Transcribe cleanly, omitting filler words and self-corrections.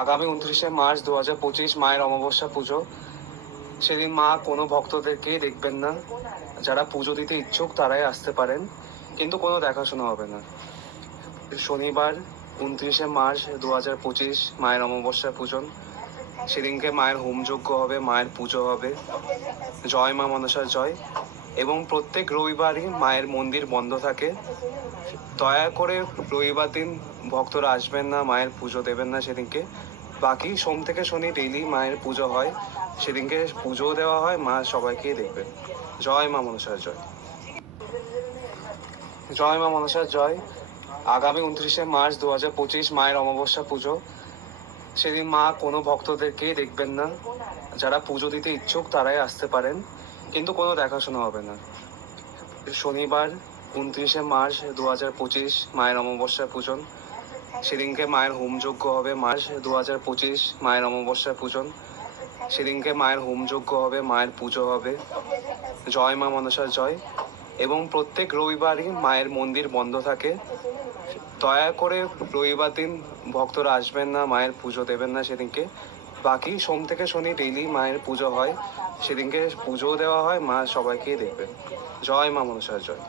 আগামী 29শে মার্চ 2025 মায়ের অমাবস্যা পুজো। সেদিন মা কোনো ভক্তদেরকেই দেখবেন না। যারা পুজো দিতে ইচ্ছুক তারাই আসতে পারেন, কিন্তু কোনো দেখাশোনা হবে না। শনিবার 29শে মার্চ 2025 মায়ের অমাবস্যা পূজন। সেদিনকে মায়ের হোমযজ্ঞ হবে, মায়ের পুজো হবে। জয় মা মনসা জয়। এবং প্রত্যেক রবিবারই মায়ের মন্দির বন্ধ থাকে। দয়া করে রবিবার দিন ভক্তরা আসবেন না, মায়ের পুজো দেবেন না সেদিনকে। বাকি সোম থেকে শনি ডেইলি মায়ের পুজো হয়, সেদিনকে পুজোও দেওয়া হয়, মা সবাইকেই দেখবেন। জয় মা মনসার জয়। জয় মা মনসার জয়। আগামী 29শে মার্চ 2025 মায়ের অমাবস্যা পুজো। সেদিন মা কোনো ভক্তদেরকেই দেখবেন না। যারা পুজো দিতে ইচ্ছুক তারাই আসতে পারেন, কিন্তু কোনো দেখাশোনা হবে না। শনিবার 29শে মার্চ 2025 মায়ের অমাবস্যা পূজন। সেদিনকে মায়ের হোমযজ্ঞ হবে, 2025 মায়ের অমাবস্যা পূজন। সেদিনকে মায়ের হোমযজ্ঞ হবে, মায়ের পুজো হবে। জয় মা মনসা জয়। এবং প্রত্যেক রবিবারই মায়ের মন্দির বন্ধ থাকে। দয়া করে রবিবার দিন ভক্তরা আসবেন না, মায়ের পুজো দেবেন না সেদিনকে। বাকি সোম থেকে শনি ডেইলি মায়ের পুজো হয়, সেদিনকে পুজোও দেওয়া হয়, মা সবাইকেই দেখবেন। জয় মা মনসার জয়।